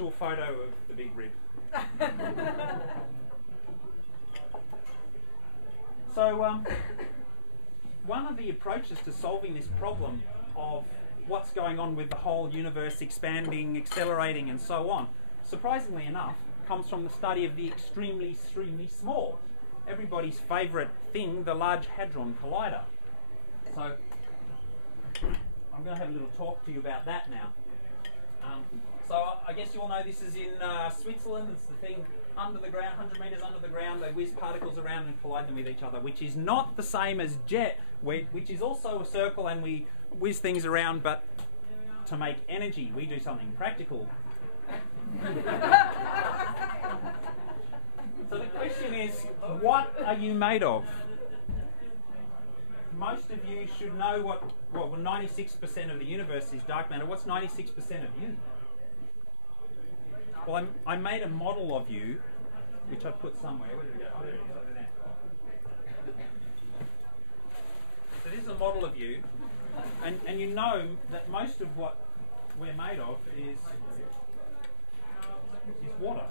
actual photo of the big rib. So one of the approaches to solving this problem of what's going on with the whole universe expanding, accelerating and so on, surprisingly enough, comes from the study of the extremely, extremely small. Everybody's favourite thing, the Large Hadron Collider. So I'm going to have a little talk to you about that now. So I guess you all know this is in Switzerland. It's the thing under the ground, 100 metres under the ground. They whiz particles around and collide them with each other, which is not the same as jet, which is also a circle and we whiz things around, but to make energy, we do something practical. So the question is, what are you made of? Most of you should know what, well, 96% of the universe is dark matter. What's 96% of you? Well, I made a model of you, which I put somewhere. Where did it go? Oh, there it is, over there. So this is a model of you, and you know that most of what we're made of is water.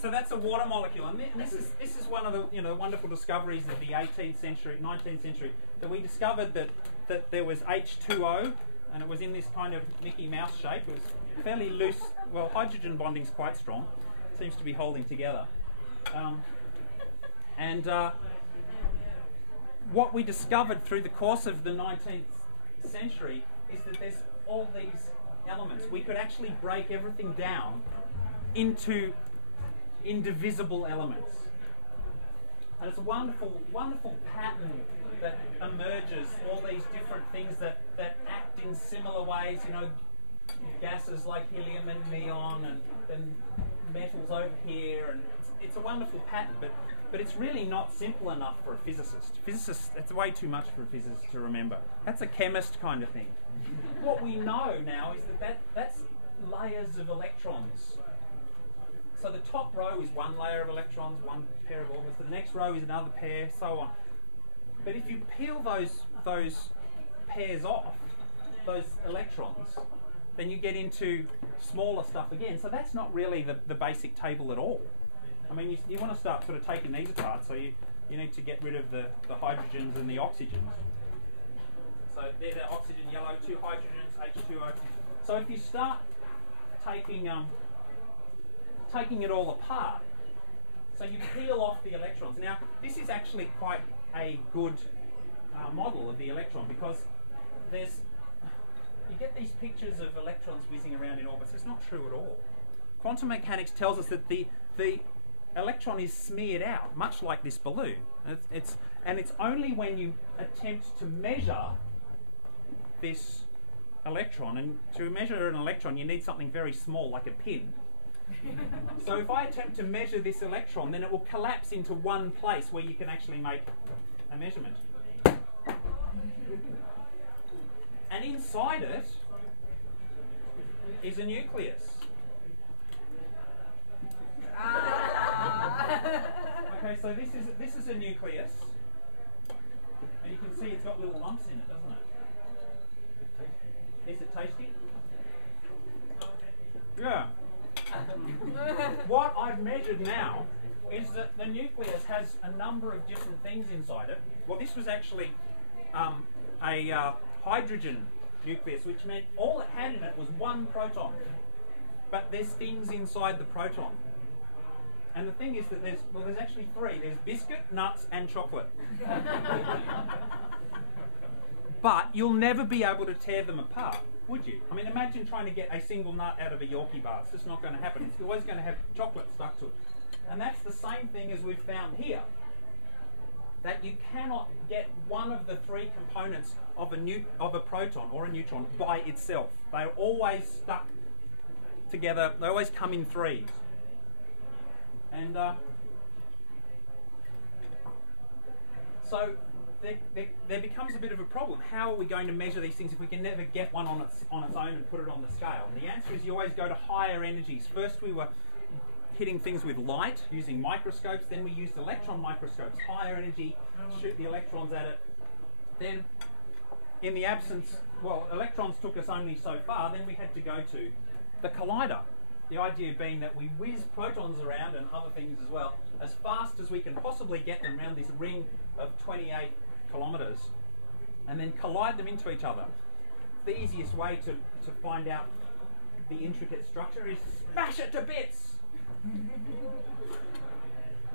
So that's a water molecule, and this is one of the wonderful discoveries of the 18th century, 19th century, that we discovered that there was H2O, and it was in this kind of Mickey Mouse shape. It was fairly loose. Well, hydrogen bonding's quite strong. Seems to be holding together. What we discovered through the course of the 19th century is that there's all these elements. We could actually break everything down into indivisible elements. And it's a wonderful, wonderful pattern that emerges, all these different things that act in similar ways, gases like helium and neon and then metals over here, and it's a wonderful pattern, but it's really not simple enough for a physicist. It's way too much for a physicist to remember. That's a chemist kind of thing. What we know now is that's layers of electrons. So the top row is one layer of electrons, one pair of orbits. The next row is another pair, so on. But if you peel those pairs off, those electrons, then you get into smaller stuff again. So that's not really the basic table at all. I mean, you want to start sort of taking these apart, so you need to get rid of the hydrogens and the oxygens. So they're the oxygen yellow, 2 hydrogens, H2O. So if you start taking it all apart, so you peel off the electrons. Now, this is actually quite a good model of the electron, because you get these pictures of electrons whizzing around in orbits. It's not true at all. Quantum mechanics tells us that the electron is smeared out, much like this balloon. It's only when you attempt to measure this electron, and to measure an electron you need something very small, like a pin. So if I attempt to measure this electron, then it will collapse into one place where you can actually make a measurement. And inside it is a nucleus. Okay, so this is a nucleus, and you can see it's got little lumps in it, doesn't it? Is it tasty? Yeah. What I've measured now is that the nucleus has a number of different things inside it. Well, this was actually a hydrogen nucleus, which meant all it had in it was one proton. But there's things inside the proton. And the thing is that there's actually 3. There's biscuit, nuts, and chocolate. But you'll never be able to tear them apart, would you? I mean, imagine trying to get a single nut out of a Yorkie bar. It's just not going to happen. It's always going to have chocolate stuck to it. And that's the same thing as we've found here. That you cannot get one of the 3 components of a proton or a neutron by itself. They're always stuck together. They always come in 3s. And so there becomes a bit of a problem. How are we going to measure these things if we can never get one on its own and put it on the scale? And the answer is you always go to higher energies. First we were hitting things with light using microscopes, then we used electron microscopes, higher energy, shoot the electrons at it. Then in the absence, well, electrons took us only so far, then we had to go to the collider. The idea being that we whiz protons around and other things as well as fast as we can possibly get them around this ring of 28 kilometres and then collide them into each other. The easiest way to find out the intricate structure is smash it to bits!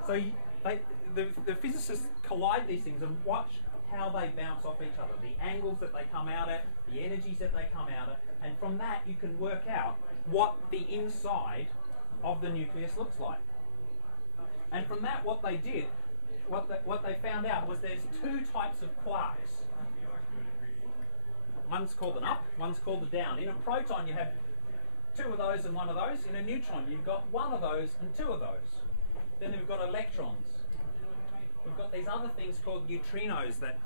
So the physicists collide these things and watch how they bounce off each other, the angles that they come out at, the energies that they come out at, and from that you can work out what the inside of the nucleus looks like. And from that, what they did, what they found out was there's two types of quarks. One's called an up, one's called a down. In a proton you have two of those and one of those. In a neutron you've got one of those and two of those. Then we've got electrons. We've got these other things called neutrinos that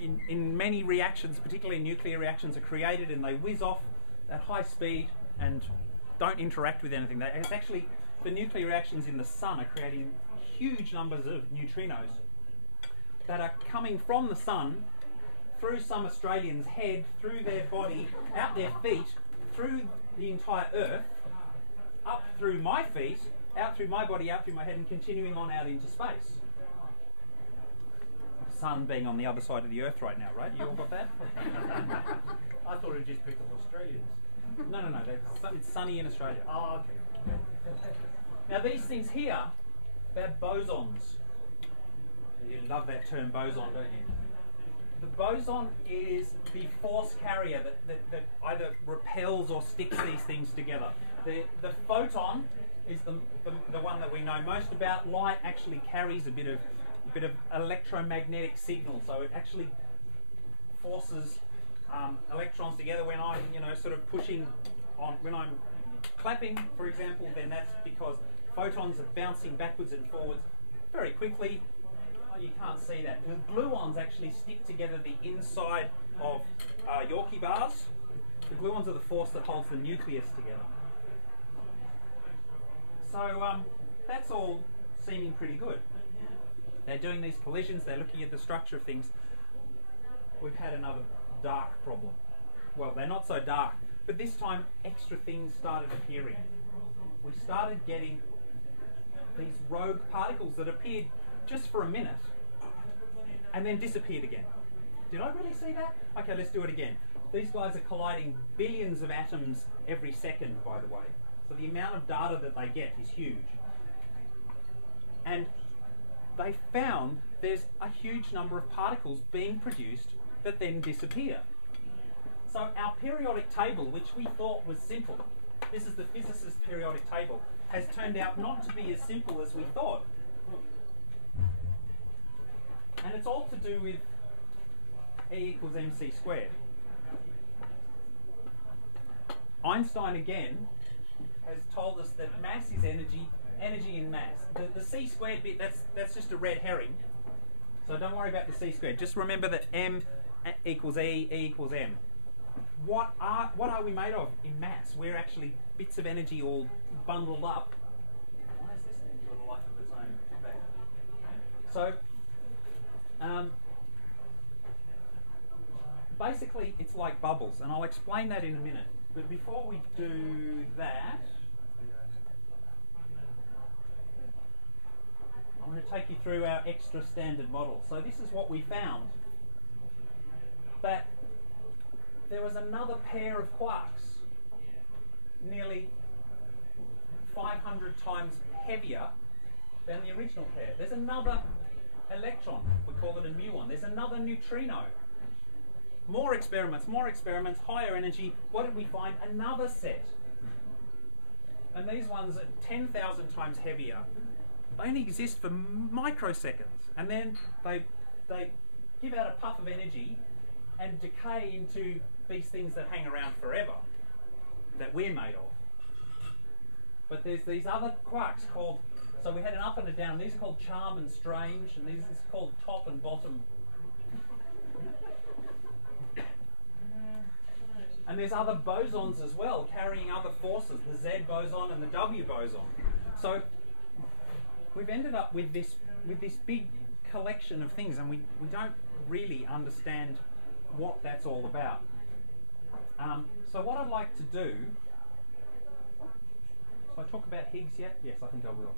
in many reactions, particularly nuclear reactions, are created and they whiz off at high speed and don't interact with anything. It's actually, the nuclear reactions in the sun are creating huge numbers of neutrinos that are coming from the sun through some Australians' head, through their body, out their feet, through the entire Earth, up through my feet, out through my body, out through my head, and continuing on out into space. The sun being on the other side of the Earth right now, right? You all got that? I thought it just picked up Australians. No. It's sunny in Australia. Oh, okay. Now these things here, they're bosons. You love that term boson, don't you? The boson is the force carrier that either repels or sticks these things together. The photon is the one that we know most about. Light actually carries a bit of electromagnetic signal, so it actually forces electrons together. When I'm sort of pushing on, when I'm clapping, for example, then that's because photons are bouncing backwards and forwards very quickly. Oh, you can't see that. The gluons actually stick together the inside of Yorkie bars. The gluons are the force that holds the nucleus together. So that's all seeming pretty good. They're doing these collisions, they're looking at the structure of things. We've had another dark problem. Well, they're not so dark, but this time extra things started appearing. We started getting these rogue particles that appeared just for a minute and then disappeared again. Did I really see that? Okay, let's do it again. These guys are colliding billions of atoms every second, by the way. So the amount of data that they get is huge. And they found there's a huge number of particles being produced that then disappear. So our periodic table, which we thought was simple, this is the physicist's periodic table, has turned out not to be as simple as we thought. And it's all to do with E equals mc squared. Einstein again has told us that mass is energy, energy in mass. The c squared bit, that's just a red herring. So don't worry about the c squared. Just remember that m equals E equals m. What are we made of in mass? We're actually bits of energy all bundled up. Why is this thing got a life of its own? So basically it's like bubbles, and I'll explain that in a minute. But before we do that, I'm going to take you through our extra standard model. So this is what we found. That there was another pair of quarks, nearly 500 times heavier than the original pair. There's another electron, we call it a muon. There's another neutrino. More experiments, higher energy. What did we find? Another set. And these ones are 10,000 times heavier. They only exist for microseconds. And then they give out a puff of energy and decay into these things that hang around forever, that we're made of. But there's these other quarks called, so we had an up and a down. These are called charm and strange, and these is called top and bottom. And there's other bosons as well, carrying other forces, the Z boson and the W boson. So we've ended up with this big collection of things, and we don't really understand what that's all about. So what I'd like to do, so I talk about Higgs yet? Yes, I think I will.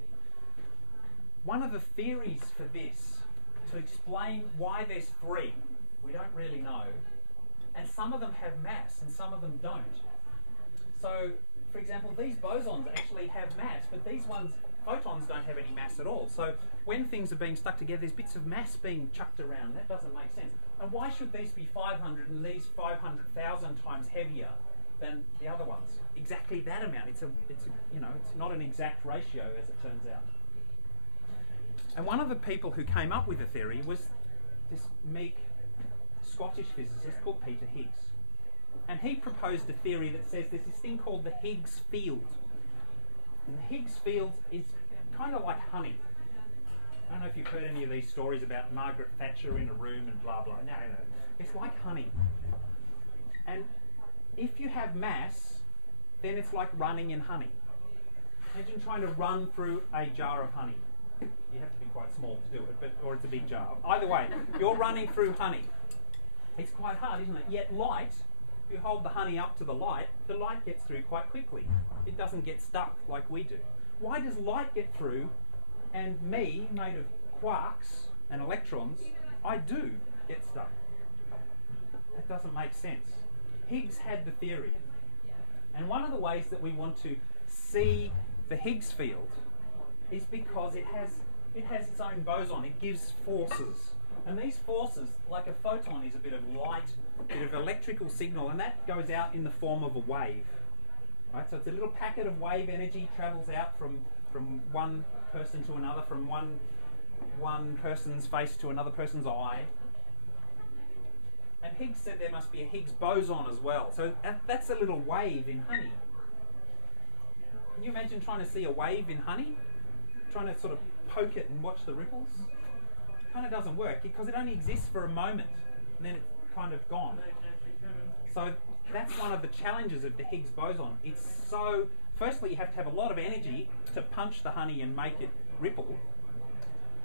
One of the theories for this, to explain why there's three, we don't really know, and some of them have mass and some of them don't. So, for example, these bosons actually have mass, but these ones, photons, don't have any mass at all. So when things are being stuck together, there's bits of mass being chucked around. That doesn't make sense. And why should these be 500 and these 500,000 times heavier than the other ones? Exactly that amount. It's not an exact ratio, as it turns out. And one of the people who came up with the theory was this meek Scottish physicist called Peter Higgs. And he proposed a theory that says there's this thing called the Higgs field. And the Higgs field is kind of like honey. I don't know if you've heard any of these stories about Margaret Thatcher in a room and blah blah. No. It's like honey. And if you have mass, then it's like running in honey. Imagine trying to run through a jar of honey. You have to be quite small to do it, or it's a big jar. Either way, you're running through honey. It's quite hard, isn't it? Yet light, if you hold the honey up to the light gets through quite quickly. It doesn't get stuck like we do. Why does light get through, and me, made of quarks and electrons, I do get stuck? That doesn't make sense. Higgs had the theory. And one of the ways that we want to see the Higgs field is because it has its own boson. It gives forces. And these forces, like a photon is a bit of light, a bit of electrical signal, and that goes out in the form of a wave. Right? So it's a little packet of wave energy, travels out from one person to another, from one person's face to another person's eye. And Higgs said there must be a Higgs boson as well. So that's a little wave in honey. Can you imagine trying to see a wave in honey? Trying to sort of poke it and watch the ripples? Kind of doesn't work because it only exists for a moment and then it's kind of gone. So that's one of the challenges of the Higgs boson. It's so, firstly you have to have a lot of energy to punch the honey and make it ripple,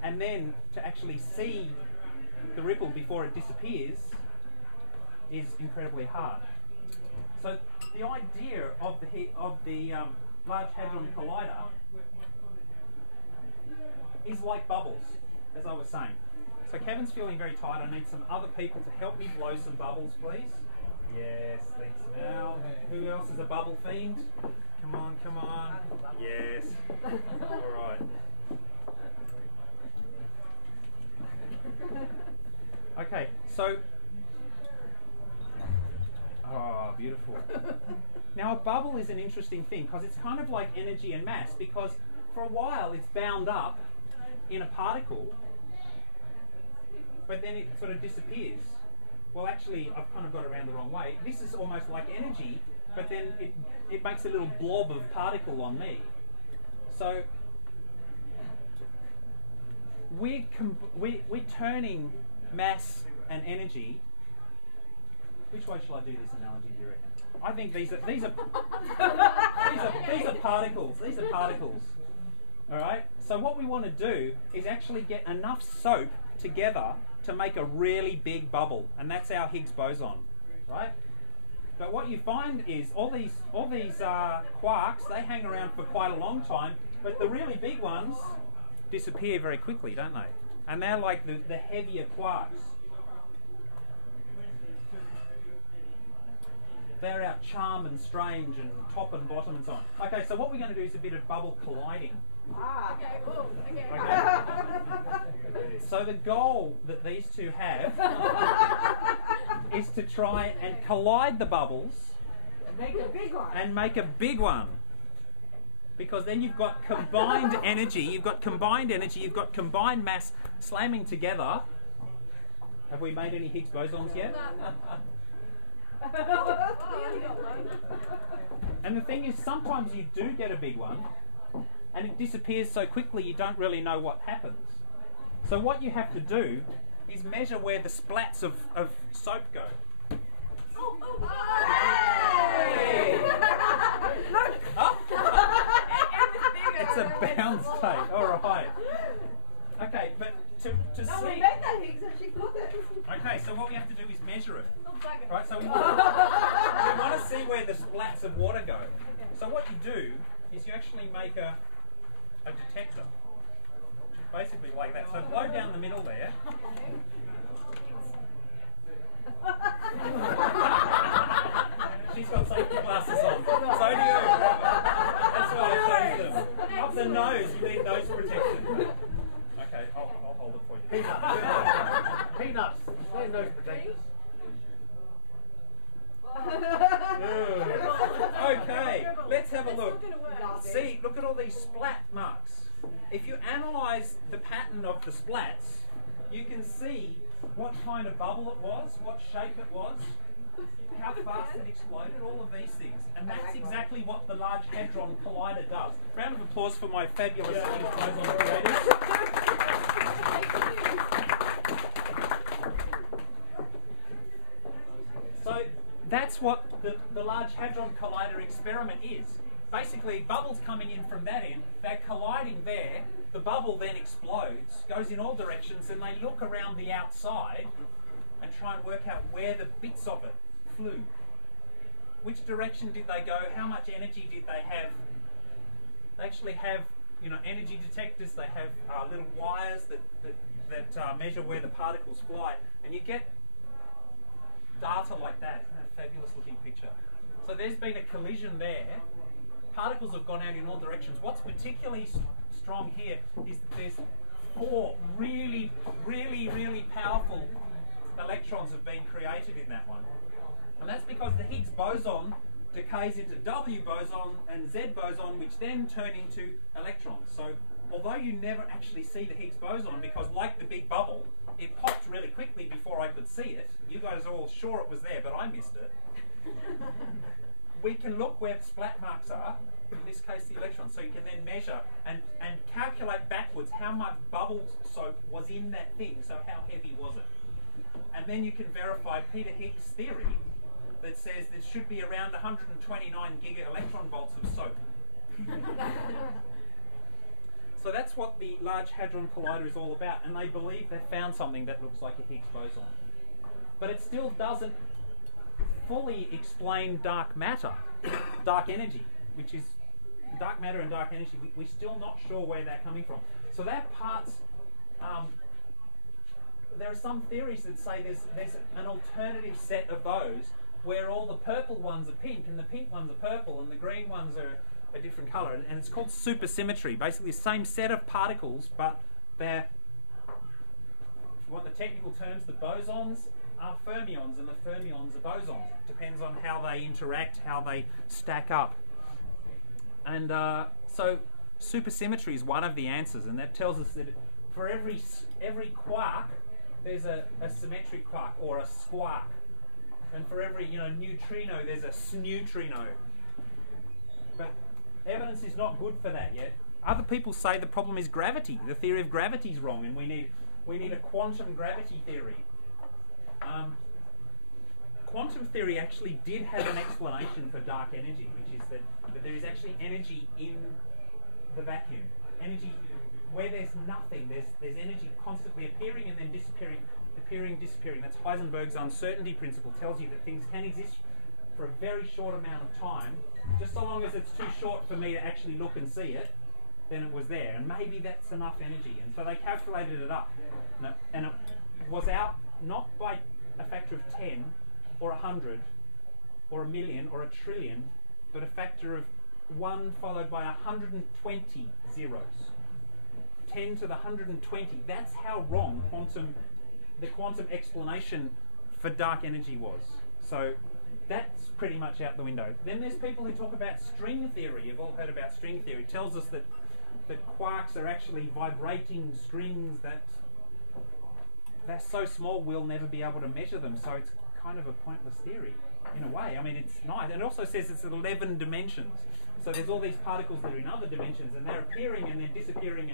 and then to actually see the ripple before it disappears is incredibly hard. So the idea of the Large Hadron Collider is like bubbles, as I was saying. So Kevin's feeling very tired. I need some other people to help me blow some bubbles, please. Yes, thanks, Mel. Who else is a bubble fiend? Come on, come on. Yes. All right. Okay, so... Oh, beautiful. Now, a bubble is an interesting thing because it's kind of like energy and mass, because for a while it's bound up in a particle, but then it sort of disappears. Well, actually, I've kind of got it around the wrong way. This is almost like energy, but then it makes a little blob of particle on me. So we're turning mass and energy. Which way shall I do this analogy, do you reckon? I think these are particles. These are particles. All right. So what we want to do is actually get enough soap together to make a really big bubble, and that's our Higgs boson, right? But what you find is all these quarks, they hang around for quite a long time, but the really big ones disappear very quickly, don't they? And they're like the heavier quarks. They're our charm and strange and top and bottom and so on. Okay, so what we're going to do is a bit of bubble colliding. Ah, okay, cool. Okay. So the goal that these two have is to try and collide the bubbles And make a big one. and make a big one. Because then you've got combined energy, you've got combined mass slamming together. Have we made any Higgs bosons yet? And the thing is, sometimes you do get a big one, and it disappears so quickly you don't really know what happens. So what you have to do is measure where the splats of soap go. Hey! It's a bounce tape. All right. Okay, but to No, see. we made that Higgs and she got it. Okay, so what we have to do is measure it. Oh, bugger. Right, so we want to see where the splats of water go. So what you do is you actually make a detector. Basically like that. So blow down the middle there. She's got safety glasses on. So do you. That's why I chose them. Up the nose, you need nose protection. Okay, I'll hold it for you. Peanuts. Peanuts. They're nose protectors. Okay, let's have a look. See, look at all these splat marks. If you analyse the pattern of the splats, you can see what kind of bubble it was, what shape it was, how fast it exploded, all of these things. And that's exactly what the Large Hadron Collider does. Round of applause for my fabulous Higgs boson creators. So that's what the Large Hadron Collider experiment is. Basically, bubbles coming in from that end, they're colliding there, the bubble then explodes, goes in all directions, and they look around the outside and try and work out where the bits of it flew. Which direction did they go? How much energy did they have? They actually have, energy detectors. They have little wires that measure where the particles fly, and you get data like that. Isn't that a fabulous looking picture? So there's been a collision there. Particles have gone out in all directions. What's particularly strong here is that there's 4 really, really, really powerful electrons have been created in that one. And that's because the Higgs boson decays into W boson and Z boson, which then turn into electrons. So although you never actually see the Higgs boson, because like the big bubble, it popped really quickly before I could see it. You guys are all sure it was there, but I missed it. We can look where the splat marks are, in this case the electrons, so you can then measure and calculate backwards how much bubble soap was in that thing, so how heavy was it. And then you can verify Peter Higgs' theory that says there should be around 129 giga-electron volts of soap. So that's what the Large Hadron Collider is all about, and they believe they've found something that looks like a Higgs boson. But it still doesn't fully explain dark matter, dark energy, which is dark matter and dark energy. We're still not sure where they're coming from. So that part's, there are some theories that say there's an alternative set of those where all the purple ones are pink and the pink ones are purple and the green ones are a different colour, and it's called supersymmetry. Basically the same set of particles, but they're, if you want the technical terms, the bosons are fermions and the fermions are bosons. It depends on how they interact, how they stack up. And so supersymmetry is one of the answers, and that tells us that for every quark there's a symmetric quark or a squark, and for every neutrino there's a sneutrino. But evidence is not good for that yet. Other people say the problem is gravity. The theory of gravity is wrong, and we need a quantum gravity theory. Quantum theory actually did have an explanation for dark energy, which is that there is actually energy in the vacuum. Energy where there's nothing, there's energy constantly appearing and then disappearing, appearing, disappearing. That's Heisenberg's uncertainty principle. Tells you that things can exist for a very short amount of time, just so long as it's too short for me to actually look and see it, then it was there. And maybe that's enough energy. And so they calculated it up. And it was out not by a factor of 10 or 100 or a million or a trillion, but a factor of 1 followed by 120 zeros. 10 to the 120. That's how wrong the quantum explanation for dark energy was. So that's pretty much out the window. Then there's people who talk about string theory. You've all heard about string theory. It tells us that quarks are actually vibrating strings that they're so small we'll never be able to measure them. So it's kind of a pointless theory in a way. I mean, it's nice. And it also says it's 11 dimensions. So there's all these particles that are in other dimensions, and they're appearing and then disappearing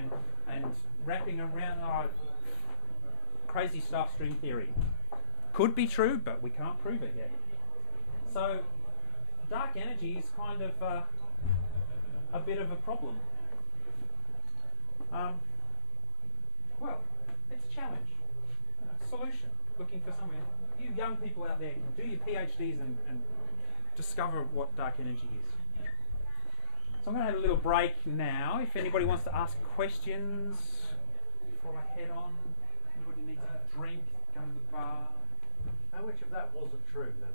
and wrapping around. Crazy stuff, string theory. Could be true, but we can't prove it yet. So dark energy is kind of a bit of a problem. out there, do your PhDs and discover what dark energy is. So I'm going to have a little break now. If anybody wants to ask questions before I head on, anybody needs a drink, go to the bar. How much of that wasn't true then?